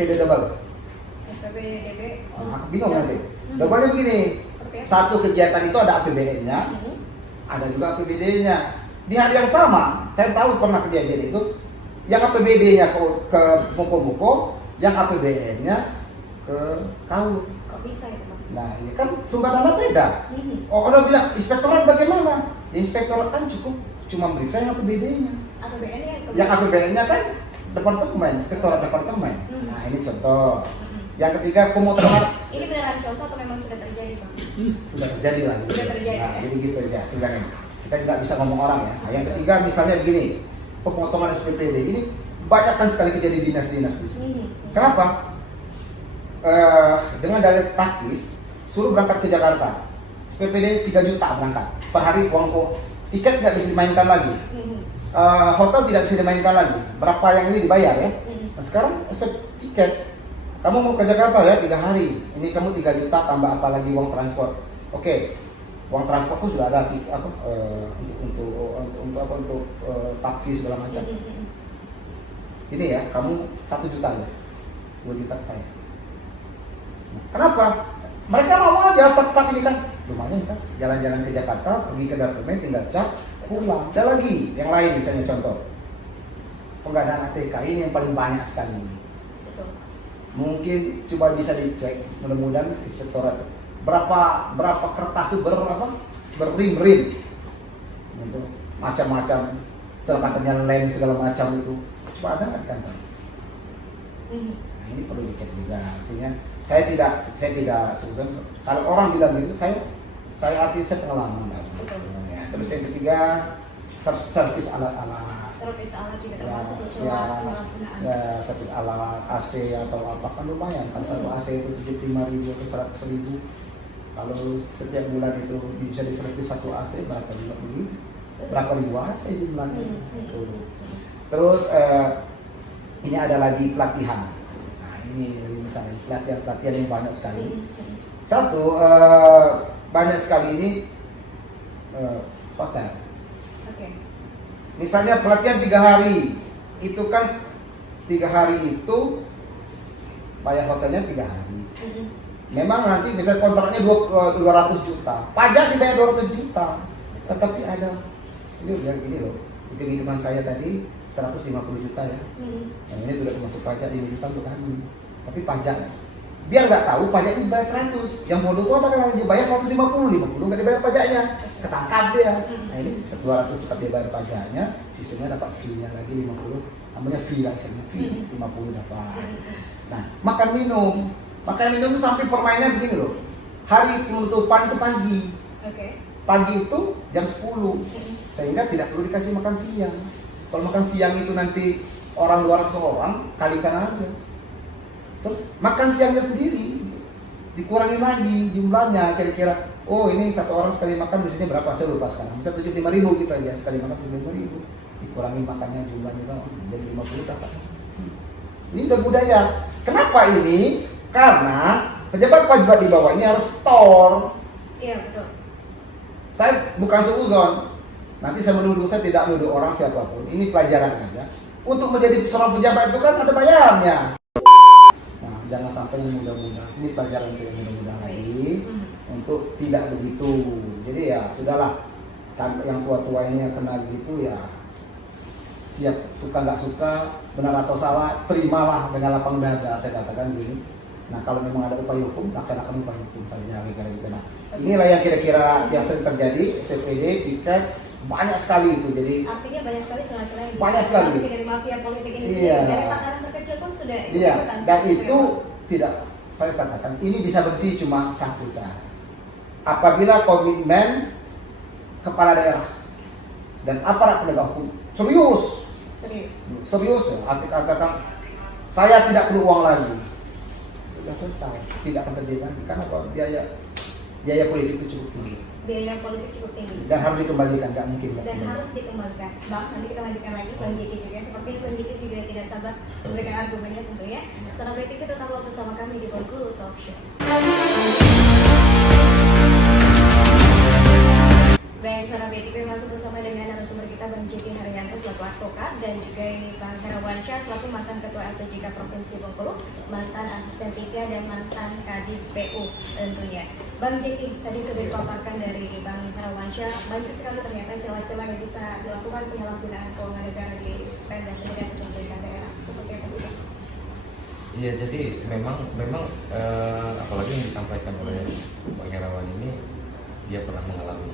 SPPD double? SPPDB. Bingung nanti. Double-nya begini. Satu kegiatan itu ada APBN-nya, ada juga APBD-nya. Di hari yang sama, saya tahu pernah kejadian itu, yang APBD-nya ke Muko-Muko, yang APBN-nya ke KAU. Kok bisa itu, Pak? Nah, ini kan sumber dana beda. Oh, orang bilang, inspektorat bagaimana? Inspektorat kan cuma meriksa yang APBD-nya. APBN-nya Yang APBN-nya kan departemen, inspektorat departemen. Nah, ini contoh. Yang ketiga, pemotongan. Ini beneran contoh atau memang sudah terjadi, Pak? Sudah terjadi lah. Sudah terjadi. Nah, jadi gitu ya, sebenarnya. Kita nggak bisa ngomong orang ya. Nah, yang ketiga misalnya begini, pemotongan SPPD ini banyak kan sekali kejadian dinas-dinas di sini. Kenapa? Dengan dalih taktis, suruh berangkat ke Jakarta. SPPD 3 juta berangkat per hari, uang tiket nggak bisa dimainkan lagi. Hotel tidak bisa dimainkan lagi. Berapa yang ini dibayar ya? Nah, sekarang tiket. Kamu mau ke Jakarta ya 3 hari. Ini kamu 3 juta tambah apa lagi uang transport. Oke. Uang transport pun sudah ada untuk taksi segala macam. Ini ya, kamu 1 juta ya. 2 juta ke saya. Nah, kenapa? Mereka mau aja tetap ini kan lumayan kan. Jalan-jalan ke Jakarta, pergi ke departemen, tinggal cap, pulang. Ada lagi yang lain misalnya contoh. Pengadaan ATK ini yang paling banyak sekali ini. Mungkin coba bisa dicek, mudah-mudahan inspektorat berapa kertas itu berrim-rim itu macam-macam, katanya lem segala macam itu, coba ada nggak di kantor? Nah, ini perlu dicek juga. Artinya saya tidak sebutan kalau orang bilang gitu, saya pengalaman ya. Terus yang ketiga, servis alat-alat. Servis alat juga termasuk penyalahgunaan. Ya, servis alat AC atau apa kan lumayan kan. Satu AC itu 75.000 atau 100.000. Kalau setiap bulan itu bisa diservis satu AC berapa ribu AC jumlahnya. Terus ini ada lagi pelatihan. Nah, ini misalnya pelatihan yang banyak sekali. Satu banyak sekali ini hotel. Misalnya pelatihan 3 hari, itu kan 3 hari itu bayar hotelnya 3 hari. Memang nanti bisa kontraknya 200 juta, pajak dibayar 200 juta, tetapi ada ini loh, hitungan saya tadi 150 juta ya. Yang ini sudah termasuk pajak 5 juta untuk kami, tapi pajak biar nggak tahu pajak dibayar 100, yang bodoh itu ada dibayar 150 nggak dibayar pajaknya, ketangkap dia. Nah ini 200 tetap dibayar pajaknya, sisanya dapat fee-nya lagi 50, namanya fee lah istilahnya, fee 50 dapat. Nah makan minum sampai permainnya begini loh, hari penutupan itu pagi itu jam 10, sehingga tidak perlu dikasih makan siang. Kalau makan siang itu nanti orang 200 orang kalikan aja. Terus makan siangnya sendiri dikurangi lagi jumlahnya, kira-kira oh ini satu orang sekali makan biasanya berapa, saya lupa sekarang, bisa 75.000 gitu aja, sekali makan 75.000, dikurangi makannya jumlahnya kan jadi 50 dapat. Ini udah budaya. Kenapa ini? Karena pejabat pajak di bawah ini harus store. Iya betul. Saya bukan seuzon, nanti saya tidak menuduh orang siapapun, ini pelajaran aja. Untuk menjadi seorang pejabat itu kan ada bayarnya. Jangan sampai yang mudah-mudah, ini pelajaran untuk yang mudah-mudah lagi, untuk tidak begitu. Jadi ya sudahlah, yang tua-tua ini yang kena begitu ya siap, suka nggak suka, benar atau salah, terimalah dengan lapang dada, saya katakan gini. Nah kalau memang ada upaya hukum, laksanakan upaya hukum saja, kira-kira gitu. Nah inilah yang kira-kira yang sering terjadi, SPPD, tiket, banyak sekali itu. Jadi artinya banyak sekali celah-celah yang banyak sekali dari mafia politik ini sendiri. Dari makanan terkecil pun sudah dan itu tidak, saya katakan ini bisa berhenti cuma satu cara, apabila komitmen kepala daerah dan aparat penegak hukum serius ya, katakan saya tidak perlu uang lagi, sudah selesai, tidak akan terjadi lagi. Karena biaya politik itu cukup tinggi. Dan harus dikembalikan, nggak mungkin. Harus dikembalikan. Bang, nanti kita lanjutkan lagi Bang Jeki juga. Seperti itu Bang Jeki juga tidak sabar memberikan argumennya tentunya. Salam BTV tetaplah bersama kami di Bengkulu Talk Show. Baik, salam BTV masuk bersama dengan narasumber kita Bang Jeki Haryanto selaku selaku advokat, dan juga ini Bang Herawansyah selaku mantan Ketua LPJK Provinsi Bengkulu, mantan Asisten 3 dan mantan Kadis PU tentunya. Bang Jeki, tadi sudah dipaparkan dari Bang Herawansyah, banyak sekali ternyata celah-celah yang bisa dilakukan penyalahgunaan keuangan negara di Pemda dan pemerintah daerah. Seperti apa sih? Iya, jadi memang apalagi yang disampaikan oleh Bang Herawan ini, dia pernah mengalami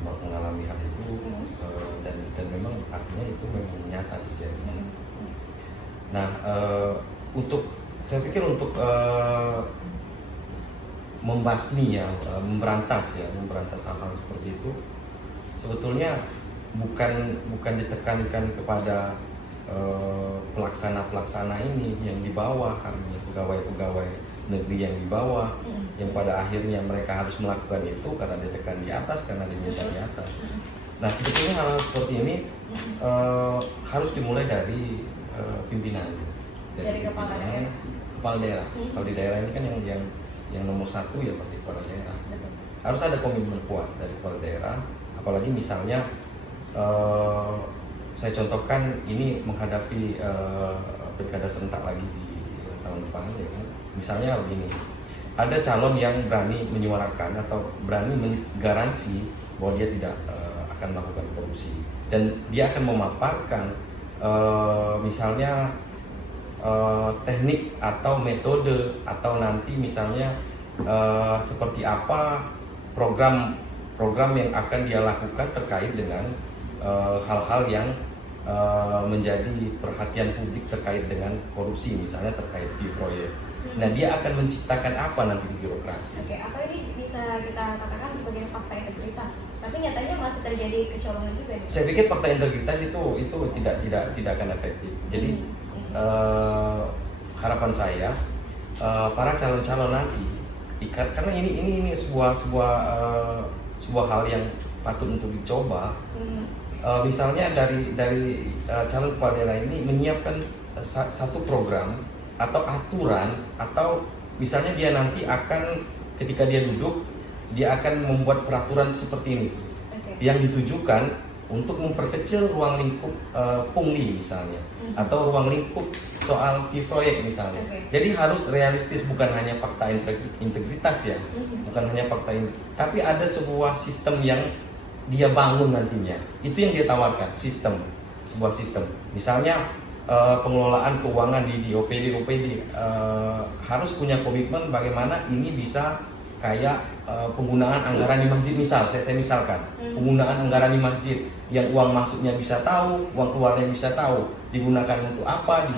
mengalami hal itu, dan memang artinya itu memang nyata terjadi. Nah, saya pikir untuk membasmi memberantas hal-hal seperti itu sebetulnya bukan ditekankan kepada pelaksana ini yang di bawah, artinya pegawai-pegawai negeri yang di bawah, yang pada akhirnya mereka harus melakukan itu karena ditekan di atas, karena diminta di atas. Nah, sebetulnya hal seperti ini harus dimulai dari pimpinan, dari kepala daerah. Kalau di daerah ini kan yang nomor satu ya pasti kepala daerah. Harus ada komitmen kuat dari kepala daerah, apalagi misalnya saya contohkan ini menghadapi pilkada serentak lagi di tahun depan, ya kan? Misalnya begini, ada calon yang berani menyuarakan atau berani menggaransi bahwa dia tidak akan melakukan korupsi, dan dia akan memaparkan misalnya teknik atau metode, atau nanti misalnya seperti apa program yang akan dia lakukan terkait dengan hal-hal yang menjadi perhatian publik terkait dengan korupsi, misalnya terkait fee proyek. Nah, dia akan menciptakan apa nanti di birokrasi? Oke, apa ini bisa kita katakan sebagai fakta integritas? Tapi nyatanya masih terjadi kecolongan juga. Saya pikir fakta integritas itu tidak akan efektif. Jadi harapan saya para calon-calon nanti, karena ini sebuah hal yang patut untuk dicoba. Misalnya dari calon kepala daerah ini menyiapkan satu program atau aturan, atau misalnya dia nanti akan, ketika dia duduk, dia akan membuat peraturan seperti ini, yang ditujukan untuk memperkecil ruang lingkup pungli misalnya, atau ruang lingkup soal fee proyek misalnya. Jadi harus realistis, bukan hanya fakta integritas ya, bukan hanya fakta tapi ada sebuah sistem yang dia bangun nantinya. Itu yang dia tawarkan, sebuah sistem. Misalnya pengelolaan keuangan di OPD harus punya komitmen bagaimana ini bisa kayak penggunaan anggaran di masjid, saya misalkan penggunaan anggaran di masjid, yang uang masuknya bisa tahu, uang keluarnya bisa tahu, digunakan untuk apa,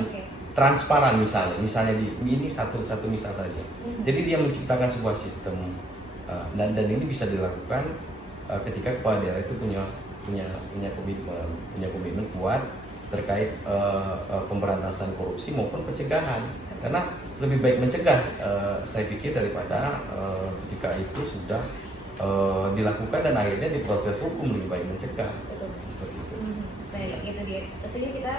transparan misalnya ini satu misal saja. Jadi dia menciptakan sebuah sistem, dan ini bisa dilakukan ketika kepala daerah itu punya komitmen kuat terkait pemberantasan korupsi maupun pencegahan, karena lebih baik mencegah saya pikir daripada ketika itu sudah dilakukan dan akhirnya diproses hukum, lebih baik mencegah. Seperti itu. Baik, itu dia. Tentunya kita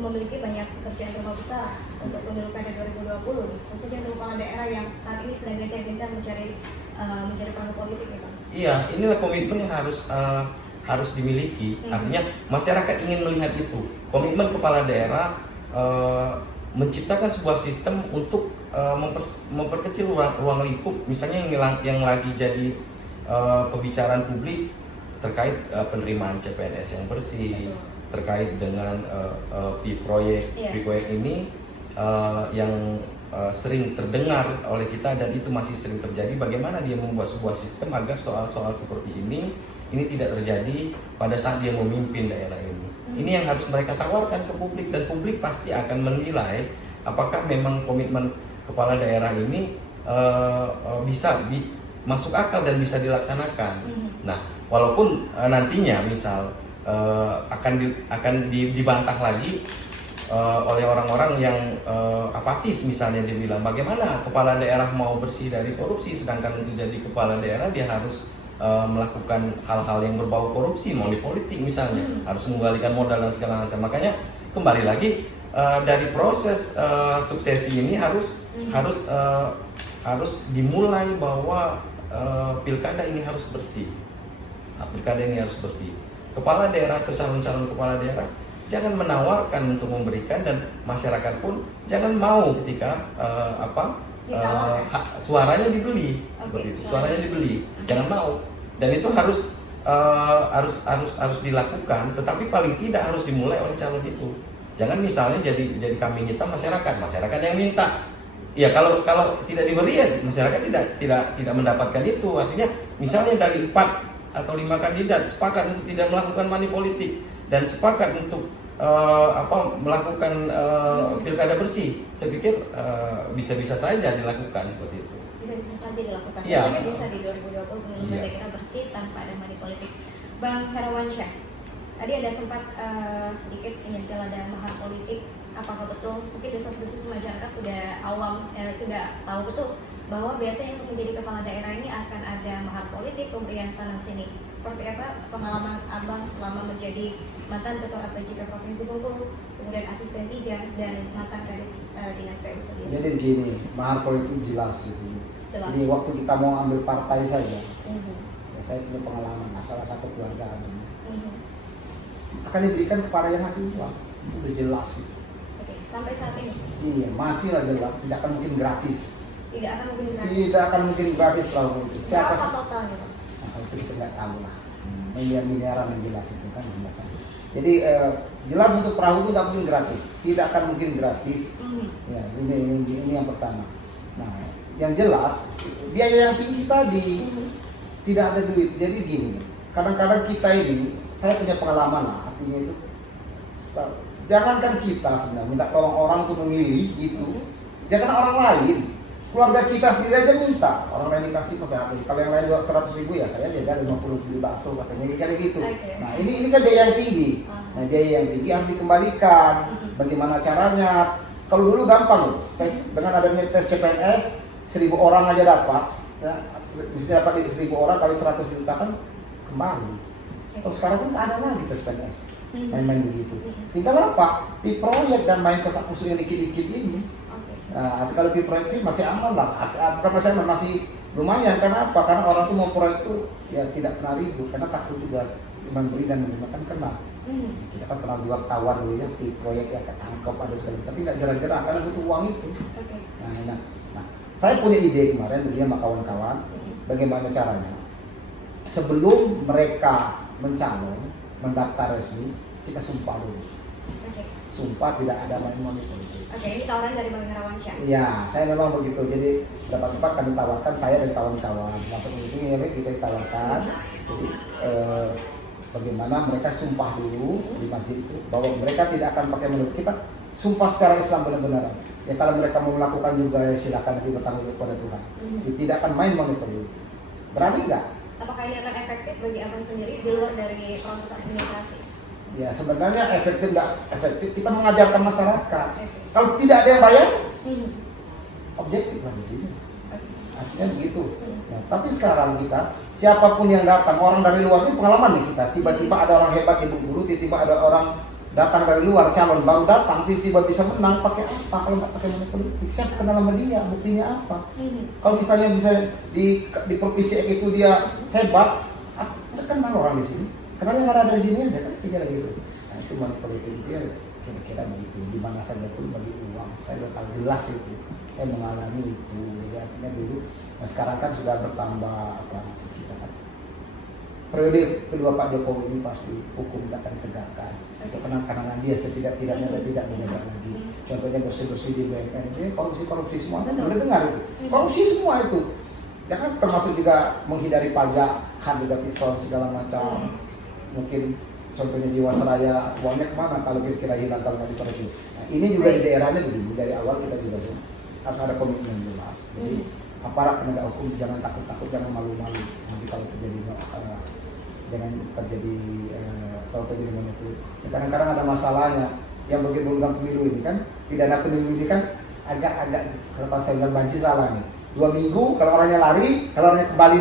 memiliki banyak pekerjaan rumah besar untuk pemilu kada 2020, khususnya untuk kepala daerah yang saat ini sedang gencar-gencar mencari panggung politik, ya Bang. Iya, inilah komitmen yang harus dimiliki. Artinya masyarakat ingin melihat itu. Komitmen kepala daerah menciptakan sebuah sistem untuk memperkecil ruang lingkup, misalnya yang lagi jadi pembicaraan publik terkait penerimaan CPNS yang bersih, terkait dengan fee proyek ini yang sering terdengar oleh kita, dan itu masih sering terjadi. Bagaimana dia membuat sebuah sistem agar soal-soal seperti ini tidak terjadi pada saat dia memimpin daerah ini. Ini yang harus mereka tawarkan ke publik, dan publik pasti akan menilai apakah memang komitmen kepala daerah ini bisa masuk akal dan bisa dilaksanakan. Nah, walaupun nantinya misal akan dibantah lagi oleh orang-orang yang apatis, misalnya dia bilang bagaimana kepala daerah mau bersih dari korupsi, sedangkan untuk jadi kepala daerah dia harus melakukan hal-hal yang berbau korupsi, mau di politik misalnya, harus menggalikan modal dan segala macam. Makanya kembali lagi dari proses suksesi ini harus dimulai bahwa pilkada ini harus bersih. Pilkada ini harus bersih. kepala daerah atau calon-calon kepala daerah jangan menawarkan untuk memberikan, dan masyarakat pun jangan mau ketika suaranya dibeli. Seperti itu. Suaranya dibeli, jangan mau. Dan itu harus dilakukan, tetapi paling tidak harus dimulai oleh calon itu. Jangan misalnya jadi kambing hitam masyarakat yang minta. Ya kalau tidak diberi ya masyarakat tidak mendapatkan itu. Artinya misalnya dari 4 atau 5 kandidat sepakat untuk tidak melakukan money politik dan sepakat untuk melakukan pilkada bersih, saya pikir bisa saja dilakukan seperti itu. Bisa saja dilakukan. Iya. Tentunya bisa di 2020 pemilu daerah bersih tanpa ada money politik. Bang Herawansyah, tadi ada sempat sedikit menyentil ada mahar politik. Apakah betul? Mungkin desas-desus masyarakat sudah awam, sudah tahu betul bahwa biasanya untuk menjadi kepala daerah ini akan ada mahar politik, pemberian sana sini. Seperti apa pengalaman Abang selama menjadi mantan ketua RPJK Provinsi Bengkulu, kemudian asisten 3 dan mantan kadis dinas PU sendiri? Jadi begini, mahar politik jelas gitu. Jelas. Jadi waktu kita mau ambil partai saja, ya saya punya pengalaman, salah satu keluarga akan diberikan kepada yang ngasih uang, udah jelas itu. Oke, sampai saat ini Iya, masih lah jelas, tidak akan mungkin gratis. tidak akan mungkin gratis. Tidak akan mungkin gratis kalau itu. Siapa Berapa sih? totalnya, Bang? Nah, kalau itu kita nggak tahu lah. Miliar-miliaran yang jelas itu kan jelasan. Jadi jelas untuk perahu itu nggak mungkin gratis, tidak akan mungkin gratis. Ya, ini yang pertama. Nah, yang jelas biaya yang tinggi tadi tidak ada duit. Jadi gini, kadang-kadang kita ini, saya punya pengalaman lah, artinya itu jangankan kita sebenarnya minta tolong orang untuk memilih gitu, jangan orang lain, keluarga kita sendiri aja minta, orang lain dikasih masa kalau yang lain 100.000 ya saya jaga 50 beli bakso katanya kayak gitu. Okay. Nah ini kan biaya yang tinggi. Nah biaya yang tinggi harus dikembalikan. Bagaimana caranya? Kalau dulu gampang loh, dengan adanya tes CPNS 1.000 orang aja dapat, ya, mesti dapat 1.000 orang kali 100 juta kan kembali. Kalau sekarang kan nggak ada lagi tes CPNS, main-main begitu. Tinggal apa? Di proyek dan main kosak-kusuk yang dikit-dikit ini. Nah, kalau di proyek sih masih aman lah, bukan masih aman, masih lumayan. Karena apa? Karena orang tuh mau proyek tuh ya tidak pernah ribut, karena takut juga memberi dan menerima kan kena. Kita kan pernah juga kawan dulu ya, di proyek yang ketangkep ada sekali, tapi nggak jarang-jarang karena butuh uang itu. Nah, saya punya ide kemarin dia sama kawan-kawan, bagaimana caranya sebelum mereka mencalon, mendaftar resmi, kita sumpah dulu. Sumpah tidak ada money politik. Oke, ini tawaran dari Bang Herawansyah. Iya, saya memang begitu. Jadi beberapa tempat kami tawarkan, saya dan kawan-kawan masuk meeting ini kita tawarkan. Jadi bagaimana mereka sumpah dulu di masjid itu bahwa mereka tidak akan pakai money. Kita sumpah secara Islam benar-benar. Ya kalau mereka mau melakukan juga ya silakan nanti bertanggung jawab kepada Tuhan. Jadi tidak akan main money politik. Berani nggak? Apakah ini akan efektif bagi Abang sendiri di luar dari proses administrasi? Ya sebenarnya efektif nggak efektif kita mengajarkan masyarakat. Kalau tidak ada yang bayar, objektif lah begini. Artinya begitu. Nah, tapi sekarang kita siapapun yang datang, orang dari luar ini pengalaman nih kita. Tiba-tiba ada orang hebat di Bengkulu, tiba-tiba ada orang datang dari luar, calon baru datang, tiba-tiba bisa menang pakai apa? Kalau nggak pakai money politik, siapa kenal sama dia? Buktinya apa? Kalau misalnya bisa di provinsi itu dia hebat, nggak kenal orang di sini. Kenal yang ada di sini aja kan kira gitu. Nah itu money politik itu ya kira-kira begitu. Di mana saja pun bagi uang. Saya udah tahu jelas itu. Saya mengalami itu. Jadi artinya dulu. Nah sekarang kan sudah bertambah apa kita kan. Periode kedua Pak Jokowi ini pasti hukum akan tegakkan. Itu kenang-kenangan dia setidak-tidaknya dan tidak menjaga lagi. Contohnya bersih-bersih di BUMN. Jadi korupsi semua kan udah dengar itu. Korupsi semua itu. Jangan termasuk juga menghindari pajak, handal pisau segala macam. Mungkin contohnya Jiwasraya uangnya kemana kalau kira-kira hilang kalau nggak diperhatikan. Nah, ini juga di daerahnya begini, dari awal kita juga harus ada komitmen jelas. Jadi aparat penegak hukum jangan takut-takut, jangan malu-malu. Nanti kalau terjadi jangan terjadi kalau terjadi monopoli. Kadang-kadang ada masalahnya yang berhubungan pemilu ini kan, pidana pemilu ini kan agak-agak kalau saya bilang banci salah nih. 2 minggu kalau orangnya lari, kalau orangnya kembali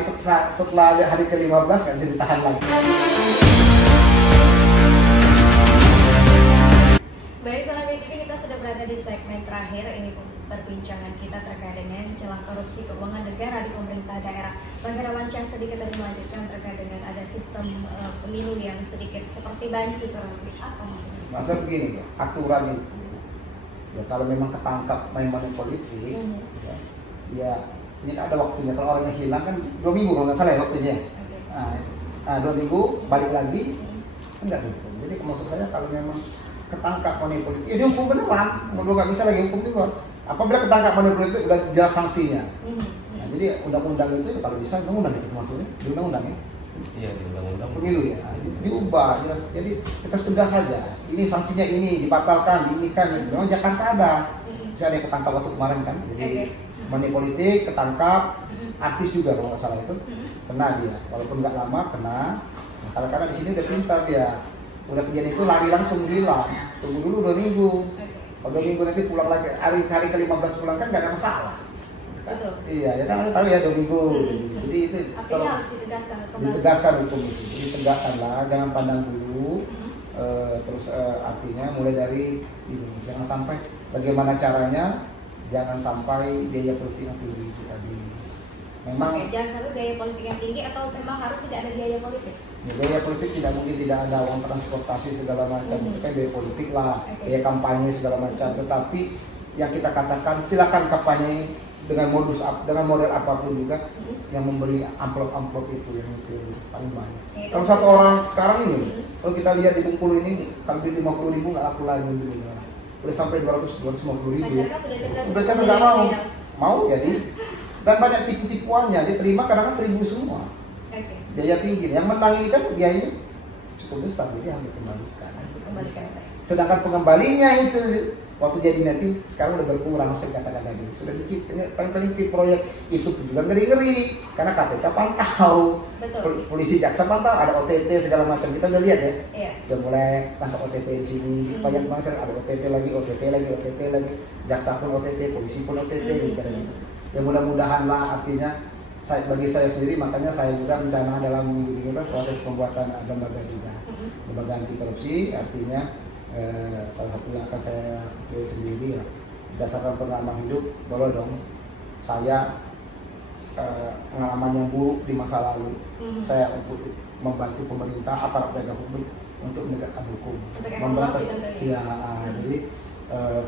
setelah hari ke-15 nggak bisa ditahan lagi. Baik, Salam TV kita sudah berada di segmen terakhir ini, perbincangan kita terkait dengan celah korupsi keuangan negara di pemerintah daerah. Bang Herawansyah, sedikit tadi melanjutkan terkait dengan ada sistem pemilu yang sedikit seperti banjir, apa maksudnya? Masa begini, aturan itu ya kalau memang ketangkap main-main politik, ya ini ada waktunya. Kalau orangnya hilang kan 2 minggu kalau nggak salah ya waktunya. Okay. 2 minggu balik lagi, enggak dihukum. Jadi maksud saya kalau memang ketangkap money politik, ya dihukum beneran. Kalau nggak bisa lagi hukum juga. Apabila ketangkap money politik udah jelas sanksinya. Nah, jadi undang-undang itu kalau bisa undang-undang itu maksudnya, di undang-undang ya. Iya, di undang-undang Pemilu ya, diubah jelas. Jadi tegas saja. Ini sanksinya ini dibatalkan, ini kan. Memang Jakarta ada. Saya ada ketangkap waktu kemarin kan. Jadi money politik ketangkap, artis juga kalau nggak salah itu kena dia. Walaupun nggak lama kena. Nah, karena di sini udah pintar dia. Udah kejadian itu lari langsung hilang. Tunggu dulu 2 minggu. Kalau 2 minggu nanti pulang lagi, hari ke-15 pulang kan nggak ada masalah. Betul. Iya, ya kan tahu ya 2 minggu. Jadi itu artinya harus ditegaskan kembali. ditegaskan hukum itu. Jadi tegakkanlah, jangan pandang dulu. Terus artinya mulai dari ini, jangan sampai bagaimana caranya, jangan sampai biaya politik yang tinggi itu tadi. Memang jangan sampai biaya politik yang tinggi atau memang harus tidak ada biaya politik. ya, biaya politik tidak mungkin tidak ada, uang transportasi segala macam, itu kan biaya politik lah, biaya kampanye segala macam. Tetapi yang kita katakan silakan kampanye dengan model apapun juga, yang memberi amplop itu yang paling banyak. Kalau satu orang sekarang ini, kalau kita lihat di Bengkulu ini, kalau di 50.000 nggak laku lagi untuk ini. Udah sampai 250.000. Udah cerdas nggak mau jadi. Dan banyak tipu-tipuannya, diterima kadang-kadang teribu semua. Biaya tinggi. Yang menang ini kan biayanya cukup besar, jadi harus dikembalikan. Sedangkan pengembalinya itu waktu jadi nanti sekarang udah berkurang, saya katakan tadi sudah dikit. Ini paling-paling proyek itu juga ngeri-ngeri karena KPK pantau, polisi jaksa pantau, ada OTT segala macam, kita udah lihat ya. Udah mulai tangkap OTT di sini, banyak banget ada OTT lagi, jaksa pun OTT, polisi pun OTT, gitu. Ya mudah-mudahan lah, artinya bagi saya sendiri, makanya saya juga rencana dalam minggu ini kan proses pembuatan lembaga juga, lembaga anti korupsi, artinya salah satu yang akan saya pilih sendiri ya, berdasarkan pengalaman hidup, boleh dong saya pengalaman yang buruk di masa lalu, saya untuk membantu pemerintah, aparat penegak hukum untuk menegakkan hukum, membantu ya. Jadi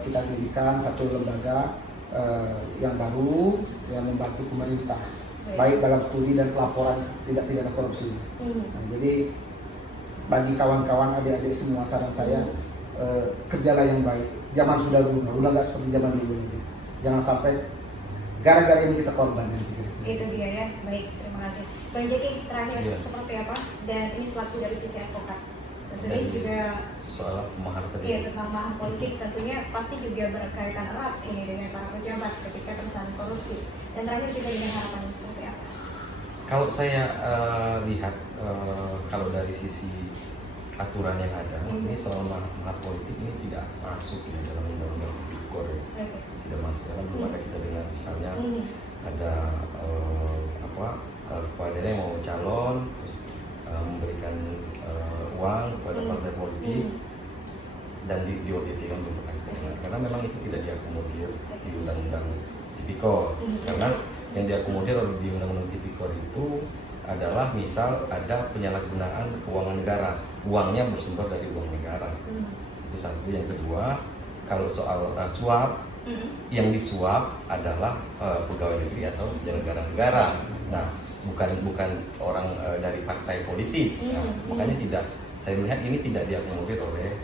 kita dirikan satu lembaga yang baru yang membantu pemerintah, baik dalam studi dan pelaporan tindak pidana korupsi. Nah, jadi bagi kawan-kawan adik-adik semua, saran saya kerjalah yang baik. Zaman sudah berubah, udah nggak seperti zaman dulu lagi. Jangan sampai gara-gara ini kita korban. Itu dia ya. Baik, terima kasih. Bang Jeki, terakhir seperti apa? Dan ini selaku dari sisi advokat. Tentunya juga soal mahar tadi. Iya, tentang mahar politik tentunya pasti juga berkaitan erat ini dengan para pejabat ketika tersandung korupsi. Dan terakhir kita dengan harapan seperti apa? Kalau saya lihat kalau dari sisi aturan yang ada, ini soal mahar politik ini tidak masuk ya dalam undang-undang tipikor ya. Tidak masuk, karena belum ada kita dengan misalnya ada kepala daerah yang mau calon terus memberikan uang kepada partai politik dan di OTT kan untuk karena memang itu tidak diakomodir di undang-undang tipikor. Karena yang diakomodir di undang-undang tipikor itu adalah misal ada penyalahgunaan keuangan negara, uangnya bersumber dari uang negara. Itu satu. Yang kedua, kalau soal suap, yang disuap adalah pegawai negeri atau penyelenggara negara. Nah, bukan orang dari partai politik. Nah, makanya tidak, saya melihat ini tidak diakomodir oleh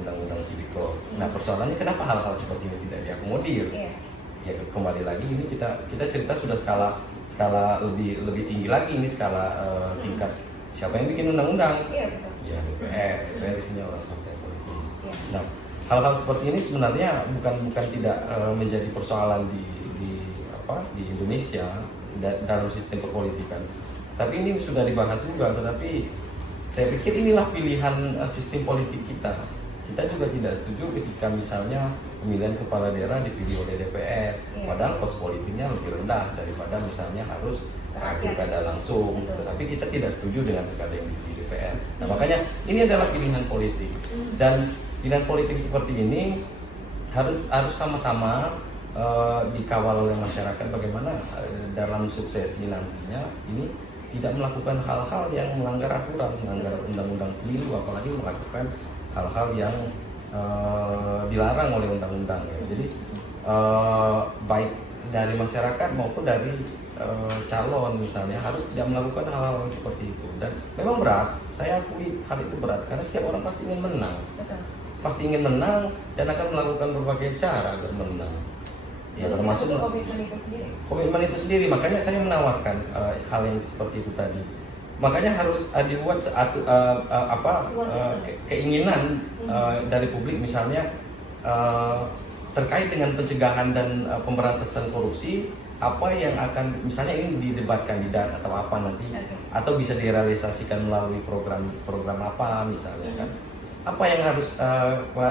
undang-undang tipikor. Nah, persoalannya kenapa hal-hal seperti ini tidak diakomodir? Ya kembali lagi ini kita cerita sudah skala lebih tinggi lagi, ini skala tingkat siapa yang bikin undang-undang? Ya DPR isinya orang partai politik. Nah, hal-hal seperti ini sebenarnya bukan tidak menjadi persoalan di Indonesia dalam sistem perpolitikan. Tapi ini sudah dibahas juga, tetapi saya pikir inilah pilihan sistem politik kita. Kita juga tidak setuju ketika misalnya pemilihan kepala daerah dipilih oleh DPR, padahal pos politiknya lebih rendah daripada misalnya harus pilkada langsung. Tetapi kita tidak setuju dengan pilkada yang dipilih DPR. Nah, makanya ini adalah pilihan politik, dan pilihan politik seperti ini harus sama-sama dikawal oleh masyarakat bagaimana dalam suksesi nantinya ini tidak melakukan hal-hal yang melanggar aturan, melanggar undang-undang pemilu, apalagi melakukan hal-hal yang dilarang oleh undang-undang. Ya. Jadi baik dari masyarakat maupun dari calon misalnya harus tidak melakukan hal-hal yang seperti itu. Dan memang berat, saya akui hal itu berat karena setiap orang pasti ingin menang. Betul. Pasti ingin menang dan akan melakukan berbagai cara agar menang. Ya termasuk komitmen itu sendiri. Makanya saya menawarkan hal yang seperti itu tadi. Makanya harus dibuat keinginan dari publik misalnya terkait dengan pencegahan dan pemberantasan korupsi, apa yang akan misalnya ini didebat kandidat atau apa nanti, atau bisa direalisasikan melalui program apa misalnya kan. Apa yang harus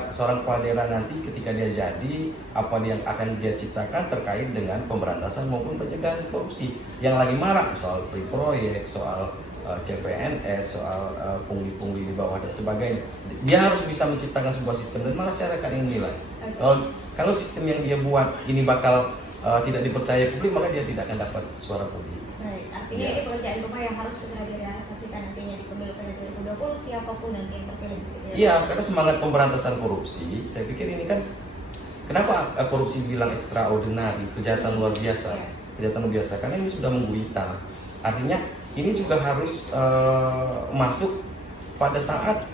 seorang kepala daerah nanti ketika dia jadi, apa yang akan dia ciptakan terkait dengan pemberantasan maupun pencegahan korupsi yang lagi marak, soal proyek, soal CPNS, soal pungli-pungli di bawah dan sebagainya. Dia harus bisa menciptakan sebuah sistem dan masyarakat yang menilai. Kalau sistem yang dia buat ini bakal tidak dipercaya publik, maka dia tidak akan dapat suara publik. Baik, artinya ini pekerjaan rumah yang harus segera direalisasikan nantinya di pemilu periode 2020 siapapun nanti yang terpilih. Iya, karena semangat pemberantasan korupsi, saya pikir ini kan kenapa korupsi bilang extraordinary, kejahatan luar biasa, kejahatan luar biasa, karena ini sudah menggurita. Artinya ini juga harus masuk pada saat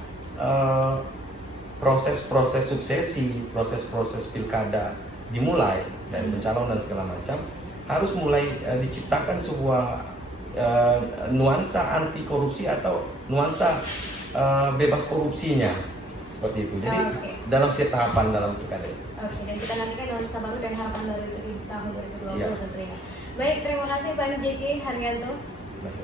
proses-proses suksesi, proses-proses pilkada dimulai dari pencalonan segala macam, harus mulai diciptakan sebuah nuansa anti korupsi atau nuansa bebas korupsinya seperti itu. Jadi dalam setiap tahapan dalam pilkada itu. Oke, dan kita nantikan nuansa baru dan harapan baru di tahun 2020 tentunya. Baik, terima kasih Bang JK Haryanto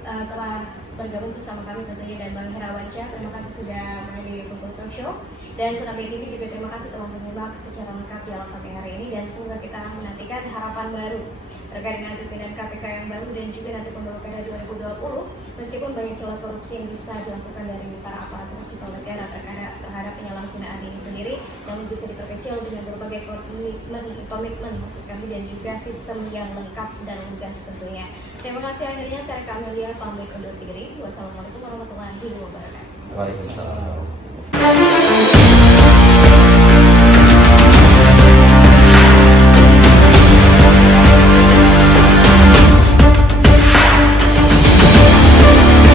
telah bergabung bersama kami tentunya, dan Bang Herawansyah, terima kasih sudah menghadiri Kumpul Talk Show. Dan Senabay TV juga terima kasih telah menyimak secara lengkap dialog kami hari ini, dan semoga kita menantikan harapan baru terkait dengan pimpinan KPK yang baru dan juga nanti pemilu periode 2020. Meskipun banyak celah korupsi yang bisa dilakukan dari para aparatur sipil negara terhadap penyalahgunaan ini sendiri, namun bisa diperkecil dengan berbagai komitmen maksud kami, dan juga sistem yang lengkap dan lugas tentunya. Terima kasih, akhirnya saya Kamelia pamit undur diri. Wassalamualaikum warahmatullahi wabarakatuh. Waalaikumsalam.